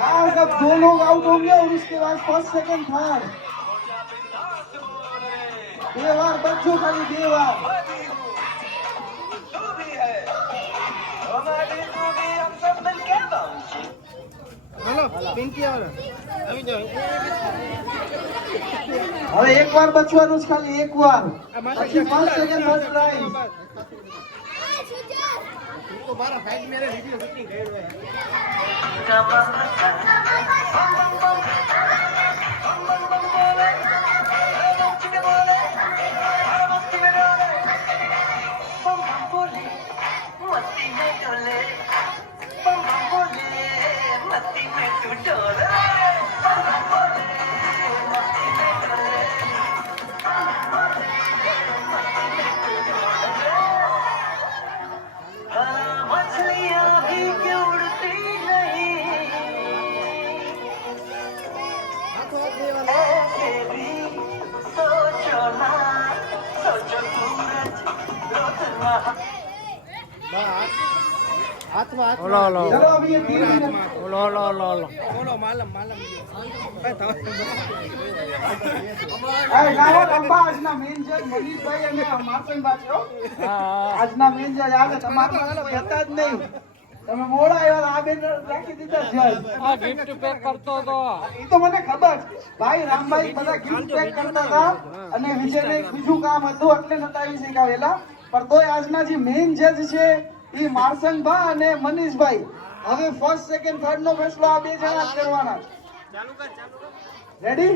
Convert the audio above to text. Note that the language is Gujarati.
आज अब 2 लोग आउट होंगे और उसके बाद फर्स्ट सेकंड थर्ड 2 बार बच्चों खाली 2 बार હવે એક વાર બચવાનું છે ખાલી એક વાર પછી ફર્સ્ટ સેકન્ડ થર્ડ પ્રાઇઝ तो बारा फाइट मेरे वीडियो शूटिंग कर रहे हैं ઓલો ઓલો ચલો અભી ये 3 मिनट ઓલો ઓલો ઓલો ઓલો बोलो मालम मालम અરે લાવો લંબા આજના મેન જજ મનીષભાઈ અને માર્સનબા છો આજના મેન જજ આજે તમારા કોઈ હતા જ નહીં તમે મોડા આવ્યા આ બેન રાખી દીધા જજ આ ગિફ્ટ પેક કરતો તો એ તો મને ખબર છે. ભાઈ રામભાઈ બધા ગિફ્ટ પેક કરતા હતા અને વિજયને બીજું કામ હતું એટલે નતા આવી શકાવેલા પણ તોય આજના જે મેઇન જજ છે એ માર્સનભા અને મનીષભાઈ હવે ફર્સ્ટ સેકન્ડ થર્ડ નો ફેસલો આ બે જણા જ કરવાના છે રેડી